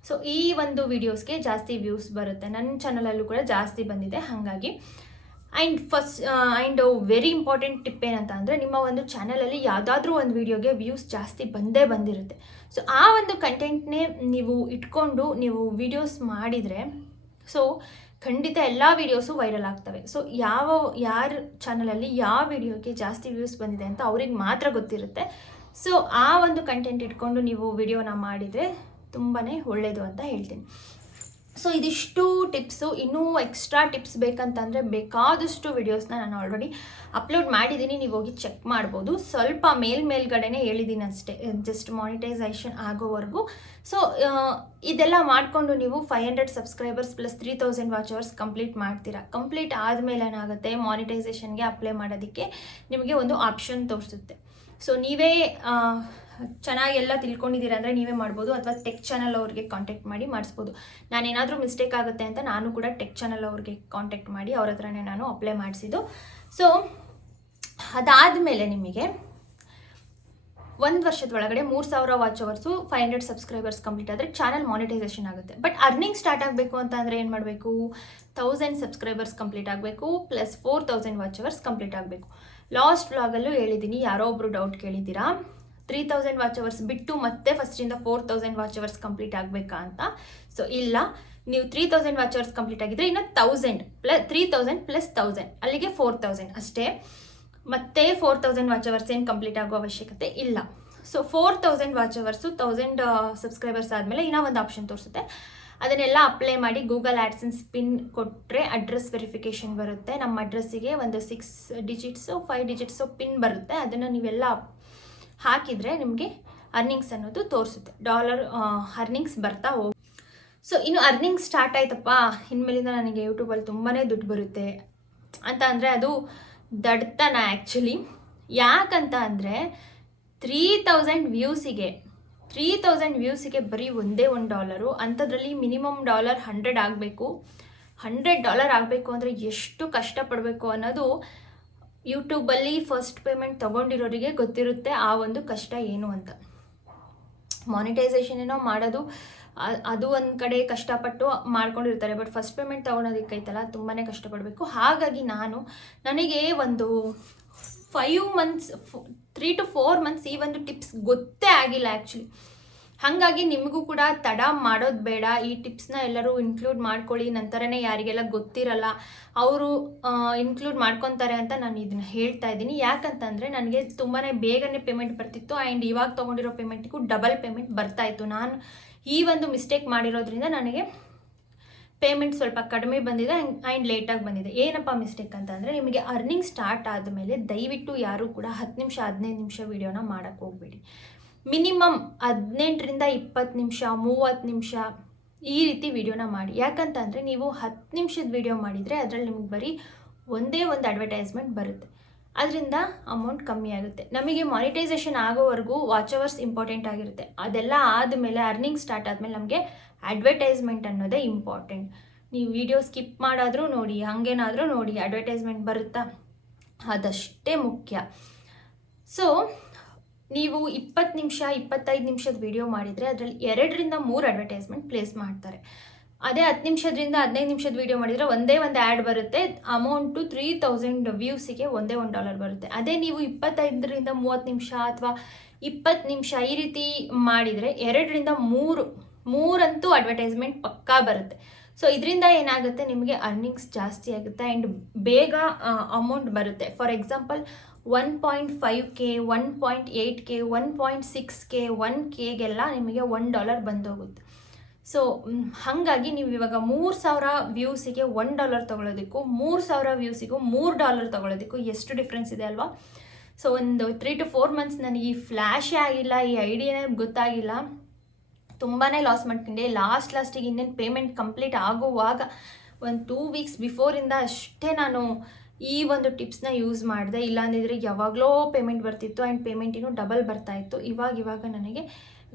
ಸೊ ಈ ಒಂದು ವಿಡಿಯೋಸ್ಗೆ ಜಾಸ್ತಿ ವ್ಯೂಸ್ ಬರುತ್ತೆ. ನನ್ನ ಚಾನಲಲ್ಲೂ ಕೂಡ ಜಾಸ್ತಿ ಬಂದಿದೆ. ಹಾಗಾಗಿ ಆ್ಯಂಡ್ ವೆರಿ ಇಂಪಾರ್ಟೆಂಟ್ ಟಿಪ್ ಏನಂತ ಅಂದರೆ, ನಿಮ್ಮ ಒಂದು ಚಾನಲಲ್ಲಿ ಯಾವುದಾದ್ರೂ ಒಂದು ವಿಡಿಯೋಗೆ ವ್ಯೂಸ್ ಜಾಸ್ತಿ ಬಂದಿರುತ್ತೆ. ಸೊ ಆ ಒಂದು ಕಂಟೆಂಟ್ನೇ ನೀವು ಇಟ್ಕೊಂಡು ನೀವು ವಿಡಿಯೋಸ್ ಮಾಡಿದರೆ ಸೊ ಖಂಡಿತ ಎಲ್ಲ ವೀಡಿಯೋಸು ವೈರಲ್ ಆಗ್ತವೆ. ಸೊ ಯಾರ ಚಾನಲಲ್ಲಿ ಯಾವ ವಿಡಿಯೋಗೆ ಜಾಸ್ತಿ ವ್ಯೂಸ್ ಬಂದಿದೆ ಅಂತ ಅವ್ರಿಗೆ ಮಾತ್ರ ಗೊತ್ತಿರುತ್ತೆ. ಸೊ ಆ ಒಂದು ಕಂಟೆಂಟ್ ಇಟ್ಕೊಂಡು ನೀವು ವಿಡಿಯೋನ ಮಾಡಿದರೆ ತುಂಬಾ ಒಳ್ಳೆಯದು ಅಂತ ಹೇಳ್ತೀನಿ. ಸೊ ಇದಿಷ್ಟು ಟಿಪ್ಸು. ಇನ್ನೂ ಎಕ್ಸ್ಟ್ರಾ ಟಿಪ್ಸ್ ಬೇಕಂತಂದರೆ ಬೇಕಾದಷ್ಟು ವಿಡಿಯೋಸ್ನ ನಾನು ಆಲ್ರೆಡಿ ಅಪ್ಲೋಡ್ ಮಾಡಿದ್ದೀನಿ, ನೀವು ಹೋಗಿ ಚೆಕ್ ಮಾಡ್ಬೋದು. ಸ್ವಲ್ಪ ಮೇಲ್ಗಡೆನೇ ಹೇಳಿದ್ದೀನಿ ಅಷ್ಟೇ, ಜಸ್ಟ್ ಮಾನಿಟೈಸೇಷನ್ ಆಗೋವರೆಗೂ. ಸೊ ಇದೆಲ್ಲ ಮಾಡಿಕೊಂಡು ನೀವು 500 subscribers plus 3000 watch hours complete ಮಾಡ್ತೀರಾ. ಕಂಪ್ಲೀಟ್ ಆದಮೇಲೆ ಏನಾಗುತ್ತೆ, ಮಾನಿಟೈಸೇಷನ್ಗೆ ಅಪ್ಲೈ ಮಾಡೋದಕ್ಕೆ ನಿಮಗೆ ಒಂದು ಆಪ್ಷನ್ ತೋರಿಸುತ್ತೆ. ಸೊ ನೀವೇ ಚೆನ್ನಾಗೆಲ್ಲ ತಿಳ್ಕೊಂಡಿದ್ದೀರಾ ಅಂದರೆ ನೀವೇ ಮಾಡ್ಬೋದು, ಅಥವಾ ಟೆಕ್ ಚಾನಲ್ ಅವ್ರಿಗೆ ಕಾಂಟ್ಯಾಕ್ಟ್ ಮಾಡಿ ಮಾಡಿಸ್ಬೋದು. ನಾನೇನಾದರೂ ಮಿಸ್ಟೇಕ್ ಆಗುತ್ತೆ ಅಂತ ನಾನು ಕೂಡ ಟೆಕ್ ಚಾನಲ್ ಅವ್ರಿಗೆ ಕಾಂಟ್ಯಾಕ್ಟ್ ಮಾಡಿ ಅವ್ರ ಹತ್ರನೇ ನಾನು ಅಪ್ಲೈ ಮಾಡಿಸಿದ್ದು. ಸೊ ಅದಾದಮೇಲೆ ನಿಮಗೆ 1 ವರ್ಷದ ಒಳಗಡೆ 3000 ವಾಚ್ ಅವರ್ಸು 500 ಸಬ್ಸ್ಕ್ರೈಬರ್ಸ್ ಕಂಪ್ಲೀಟ್ ಆದರೆ ಚಾನಲ್ ಮಾನಿಟೈಸೇಷನ್ ಆಗುತ್ತೆ. ಬಟ್ ಅರ್ನಿಂಗ್ ಸ್ಟಾರ್ಟ್ ಆಗಬೇಕು ಅಂತ ಅಂದರೆ ಏನು ಮಾಡಬೇಕು, 1000 ಸಬ್ಸ್ಕ್ರೈಬರ್ಸ್ ಕಂಪ್ಲೀಟ್ ಆಗಬೇಕು ಪ್ಲಸ್ 4000 ವಾಚ್ ಅವರ್ಸ್ ಕಂಪ್ಲೀಟ್ ಆಗಬೇಕು. ಲಾಸ್ಟ್ ವ್ಲಾಗಲ್ಲೂ ಹೇಳಿದ್ದೀನಿ, ಯಾರೋ ಒಬ್ಬರು ಡೌಟ್ ಕೇಳಿದ್ದೀರಾ, 3000 ವಾಚ್ ಅವರ್ಸ್ ಬಿಟ್ಟು ಮತ್ತೆ ಫಸ್ಟಿಂದ 4000 ವಾಚ್ ಅವರ್ಸ್ ಕಂಪ್ಲೀಟ್ ಆಗಬೇಕಾ ಅಂತ. ಸೊ ಇಲ್ಲ, ನೀವು 3000 ವಾಚ್ ಅವರ್ಸ್ ಕಂಪ್ಲೀಟ್ ಆಗಿದ್ರೆ ಇನ್ನು 3000 ಪ್ಲಸ್ 1000 ಅಲ್ಲಿಗೆ 4000 ಅಷ್ಟೇ. ಮತ್ತೆ 4000 ವಾಚ್ ಅವರ್ಸ್ ಏನು ಕಂಪ್ಲೀಟ್ ಆಗೋ ಅವಶ್ಯಕತೆ ಇಲ್ಲ. ಸೊ 4000 ವಾಚ್ ಅವರ್ಸು 1000 ಸಬ್ಸ್ಕ್ರೈಬರ್ಸ್ ಆದಮೇಲೆ ಇನ್ನೂ ಒಂದು ಆಪ್ಷನ್ ತೋರಿಸುತ್ತೆ. ಅದನ್ನೆಲ್ಲ ಅಪ್ಲೈ ಮಾಡಿ ಗೂಗಲ್ ಆ್ಯಡ್ಸೆನ್ಸ್ ಪಿನ್ ಕೊಟ್ಟರೆ ಅಡ್ರೆಸ್ ವೆರಿಫಿಕೇಷನ್ ಬರುತ್ತೆ. ನಮ್ಮ ಅಡ್ರೆಸ್ಸಿಗೆ ಒಂದು 6 ಡಿಜಿಟ್ಸು 5 ಡಿಜಿಟ್ಸು ಪಿನ್ ಬರುತ್ತೆ. ಅದನ್ನು ನೀವೆಲ್ಲ ಹಾಕಿದರೆ ನಿಮಗೆ ಅರ್ನಿಂಗ್ಸ್ ಅನ್ನೋದು ತೋರಿಸುತ್ತೆ. ಡಾಲರ್ ಅರ್ನಿಂಗ್ಸ್ ಬರ್ತಾ ಹೋಗಿ. ಸೊ ಇನ್ನು ಅರ್ನಿಂಗ್ಸ್ ಸ್ಟಾರ್ಟ್ ಆಯ್ತಪ್ಪ, ಇನ್ಮೇಲಿಂದ ನನಗೆ ಯೂಟ್ಯೂಬಲ್ಲಿ ತುಂಬಾ ದುಡ್ಡು ಬರುತ್ತೆ ಅಂತ ಅಂದರೆ ಅದು ದಡ್ತನ ಆ್ಯಕ್ಚುಲಿ. ಯಾಕಂತ ಅಂದರೆ 3000 ವ್ಯೂಸಿಗೆ ಬರೀ ಒಂದೇ $1. ಅಂಥದ್ರಲ್ಲಿ ಮಿನಿಮಮ್ $100 ಆಗಬೇಕು. $100 ಆಗಬೇಕು ಅಂದರೆ ಎಷ್ಟು ಕಷ್ಟಪಡಬೇಕು ಅನ್ನೋದು ಯೂಟ್ಯೂಬಲ್ಲಿ ಫಸ್ಟ್ ಪೇಮೆಂಟ್ ತೊಗೊಂಡಿರೋರಿಗೆ ಗೊತ್ತಿರುತ್ತೆ ಆ ಒಂದು ಕಷ್ಟ ಏನು ಅಂತ. ಮಾನಿಟೈಸೇಷನ್ ಏನೋ ಮಾಡೋದು ಅದು ಒಂದು ಕಡೆ ಕಷ್ಟಪಟ್ಟು ಮಾಡ್ಕೊಂಡಿರ್ತಾರೆ, ಬಟ್ ಫಸ್ಟ್ ಪೇಮೆಂಟ್ ತೊಗೊಳೋದಕ್ಕೈತಲ್ಲ ತುಂಬಾ ಕಷ್ಟಪಡಬೇಕು. ಹಾಗಾಗಿ ನನಗೆ ಒಂದು 5 ಮಂತ್ಸ್ 3 to 4 ಮಂತ್ಸ್ ಈ ಒಂದು ಟಿಪ್ಸ್ ಗೊತ್ತೇ ಆಗಿಲ್ಲ ಆ್ಯಕ್ಚುಲಿ. ಹಾಗಾಗಿ ನಿಮಗೂ ಕೂಡ ತಡ ಮಾಡೋದು ಬೇಡ, ಈ ಟಿಪ್ಸ್ನ ಎಲ್ಲರೂ ಇನ್ಕ್ಲೂಡ್ ಮಾಡ್ಕೊಳ್ಳಿ. ನಂತರನೇ ಯಾರಿಗೆಲ್ಲ ಗೊತ್ತಿರಲ್ಲ ಅವರು ಇನ್ಕ್ಲೂಡ್ ಮಾಡ್ಕೊತಾರೆ ಅಂತ ನಾನು ಇದನ್ನು ಹೇಳ್ತಾ ಇದ್ದೀನಿ. ಯಾಕಂತಂದರೆ ನನಗೆ ತುಂಬಾ ಬೇಗನೆ ಪೇಮೆಂಟ್ ಬರ್ತಿತ್ತು, ಆ್ಯಂಡ್ ಇವಾಗ ತೊಗೊಂಡಿರೋ ಪೇಮೆಂಟಿಗೂ ಡಬಲ್ ಪೇಮೆಂಟ್ ಬರ್ತಾಯಿತ್ತು. ನಾನು ಈ ಒಂದು ಮಿಸ್ಟೇಕ್ ಮಾಡಿರೋದ್ರಿಂದ ನನಗೆ ಪೇಮೆಂಟ್ ಸ್ವಲ್ಪ ಕಡಿಮೆ ಬಂದಿದೆ ಆ್ಯಂಡ್ ಲೇಟಾಗಿ ಬಂದಿದೆ. ಏನಪ್ಪ ಮಿಸ್ಟೇಕ್ ಅಂತಂದರೆ, ನಿಮಗೆ ಅರ್ನಿಂಗ್ ಸ್ಟಾರ್ಟ್ ಆದಮೇಲೆ ದಯವಿಟ್ಟು ಯಾರೂ ಕೂಡ 10 ನಿಮಿಷ 15 ನಿಮಿಷ ವೀಡಿಯೋನ ಮಾಡೋಕ್ಕೆ ಹೋಗಬೇಡಿ. ಮಿನಿಮಮ್ 18ರಿಂದ 20 ನಿಮಿಷ 30 ನಿಮಿಷ ಈ ರೀತಿ ವಿಡಿಯೋನ ಮಾಡಿ. ಯಾಕಂತಂದರೆ ನೀವು 10 ನಿಮಿಷದ ವಿಡಿಯೋ ಮಾಡಿದರೆ ಅದರಲ್ಲಿ ನಿಮಗೆ ಬರೀ ಒಂದೇ ಒಂದು ಅಡ್ವರ್ಟೈಸ್ಮೆಂಟ್ ಬರುತ್ತೆ, ಅದರಿಂದ ಅಮೌಂಟ್ ಕಮ್ಮಿ ಆಗುತ್ತೆ. ನಮಗೆ ಮಾನಿಟೈಸೇಷನ್ ಆಗೋವರೆಗೂ ವಾಚ್ ಅವರ್ಸ್ ಇಂಪಾರ್ಟೆಂಟ್ ಆಗಿರುತ್ತೆ. ಅದೆಲ್ಲ ಆದಮೇಲೆ ಅರ್ನಿಂಗ್ ಸ್ಟಾರ್ಟ್ ಆದಮೇಲೆ ನಮಗೆ ಅಡ್ವರ್ಟೈಸ್ಮೆಂಟ್ ಅನ್ನೋದೇ ಇಂಪಾರ್ಟೆಂಟ್. ನೀವು ವಿಡಿಯೋ ಸ್ಕಿಪ್ ಮಾಡಾದರೂ ನೋಡಿ, ಹಾಗೇನಾದರೂ ನೋಡಿ, ಅಡ್ವರ್ಟೈಸ್ಮೆಂಟ್ ಬರುತ್ತಾ ಅದಷ್ಟೇ ಮುಖ್ಯ. ಸೊ ನೀವು 20 ನಿಮಿಷ 25 ನಿಮಿಷದ ವಿಡಿಯೋ ಮಾಡಿದರೆ ಅದರಲ್ಲಿ 2ರಿಂದ 3 ಅಡ್ವರ್ಟೈಸ್ಮೆಂಟ್ ಪ್ಲೇಸ್ ಮಾಡ್ತಾರೆ. ಅದೇ 10 ನಿಮಿಷದಿಂದ 15 ನಿಮಿಷದ ವಿಡಿಯೋ ಮಾಡಿದರೆ ಒಂದೇ ಒಂದು ಆ್ಯಡ್ ಬರುತ್ತೆ, ಅಮೌಂಟು 3000 ವ್ಯೂಸಿಗೆ ಒಂದೇ $1 ಬರುತ್ತೆ. ಅದೇ ನೀವು 25ರಿಂದ 30 ನಿಮಿಷ ಅಥವಾ 20 ನಿಮಿಷ ಈ ರೀತಿ ಮಾಡಿದರೆ 2ರಿಂದ 3 ಅಂತೂ ಅಡ್ವರ್ಟೈಸ್ಮೆಂಟ್ ಪಕ್ಕಾ ಬರುತ್ತೆ. ಸೊ ಇದರಿಂದ ಏನಾಗುತ್ತೆ, ನಿಮಗೆ ಅರ್ನಿಂಗ್ಸ್ ಜಾಸ್ತಿ ಆಗುತ್ತೆ ಆ್ಯಂಡ್ ಬೇಗ ಅಮೌಂಟ್ ಬರುತ್ತೆ. For example 1.5K 1.8K 1.6K 1Kಗೆಲ್ಲ ನಿಮಗೆ $1 ಬಂದೋಗುತ್ತೆ. ಸೊ ಹಾಗಾಗಿ ನೀವು ಇವಾಗ 3000 ವ್ಯೂಸಿಗೆ $1 ತೊಗೊಳೋದಕ್ಕೂ 3000 ವ್ಯೂಸಿಗೂ $3 ತೊಗೊಳೋದಕ್ಕೂ ಎಷ್ಟು ಡಿಫ್ರೆನ್ಸ್ ಇದೆ ಅಲ್ವಾ. ಸೊ ಒಂದು 3 to 4 ಮಂತ್ಸ್ ನನಗೆ ಈ ಫ್ಲ್ಯಾಶೇ ಆಗಿಲ್ಲ, ಈ ಐಡಿಯಾನೇ ಗೊತ್ತಾಗಿಲ್ಲ, ತುಂಬಾ ಲಾಸ್ ಮಾಡ್ಕೊಂಡೆ. ಲಾಸ್ಟಿಗೆ ಇನ್ನೇನು ಪೇಮೆಂಟ್ ಕಂಪ್ಲೀಟ್ ಆಗುವಾಗ ಒಂದು 2 ವೀಕ್ಸ್ ಬಿಫೋರಿಂದ ಅಷ್ಟೇ ನಾನು ಈ ಒಂದು ಟಿಪ್ಸ್ನ ಯೂಸ್ ಮಾಡಿದೆ. ಇಲ್ಲಾಂದಿದ್ರೆ ಯಾವಾಗಲೂ ಪೇಮೆಂಟ್ ಬರ್ತಿತ್ತು ಆ್ಯಂಡ್ ಪೇಮೆಂಟ್ ಇನ್ನೂ ಡಬಲ್ ಬರ್ತಾಯಿತ್ತು. ಇವಾಗ ನನಗೆ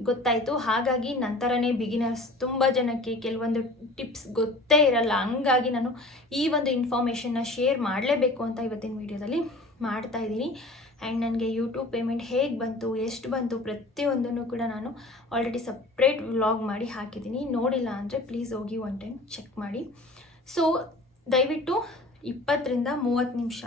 ಗೊತ್ತಾಯಿತು. ಹಾಗಾಗಿ ನಂತರನೇ ಬಿಗಿನರ್ಸ್ ತುಂಬ ಜನಕ್ಕೆ ಕೆಲವೊಂದು ಟಿಪ್ಸ್ ಗೊತ್ತೇ ಇರಲ್ಲ. ಹಂಗಾಗಿ ನಾನು ಈ ಒಂದು ಇನ್ಫಾರ್ಮೇಷನ್ನ ಶೇರ್ ಮಾಡಲೇಬೇಕು ಅಂತ ಇವತ್ತಿನ ವೀಡಿಯೋದಲ್ಲಿ ಮಾಡ್ತಾಯಿದ್ದೀನಿ. ಆ್ಯಂಡ್ ನನಗೆ ಯೂಟ್ಯೂಬ್ ಪೇಮೆಂಟ್ ಹೇಗೆ ಬಂತು, ಎಷ್ಟು ಬಂತು, ಪ್ರತಿಯೊಂದನ್ನು ಕೂಡ ನಾನು ಆಲ್ರೆಡಿ ಸಪ್ರೇಟ್ ವ್ಲಾಗ್ ಮಾಡಿ ಹಾಕಿದ್ದೀನಿ. ನೋಡಿಲ್ಲ ಅಂದರೆ ಪ್ಲೀಸ್ ಹೋಗಿ ಒನ್ ಟೈಮ್ ಚೆಕ್ ಮಾಡಿ. ಸೊ ದಯವಿಟ್ಟು 20ರಿಂದ 30 ನಿಮಿಷ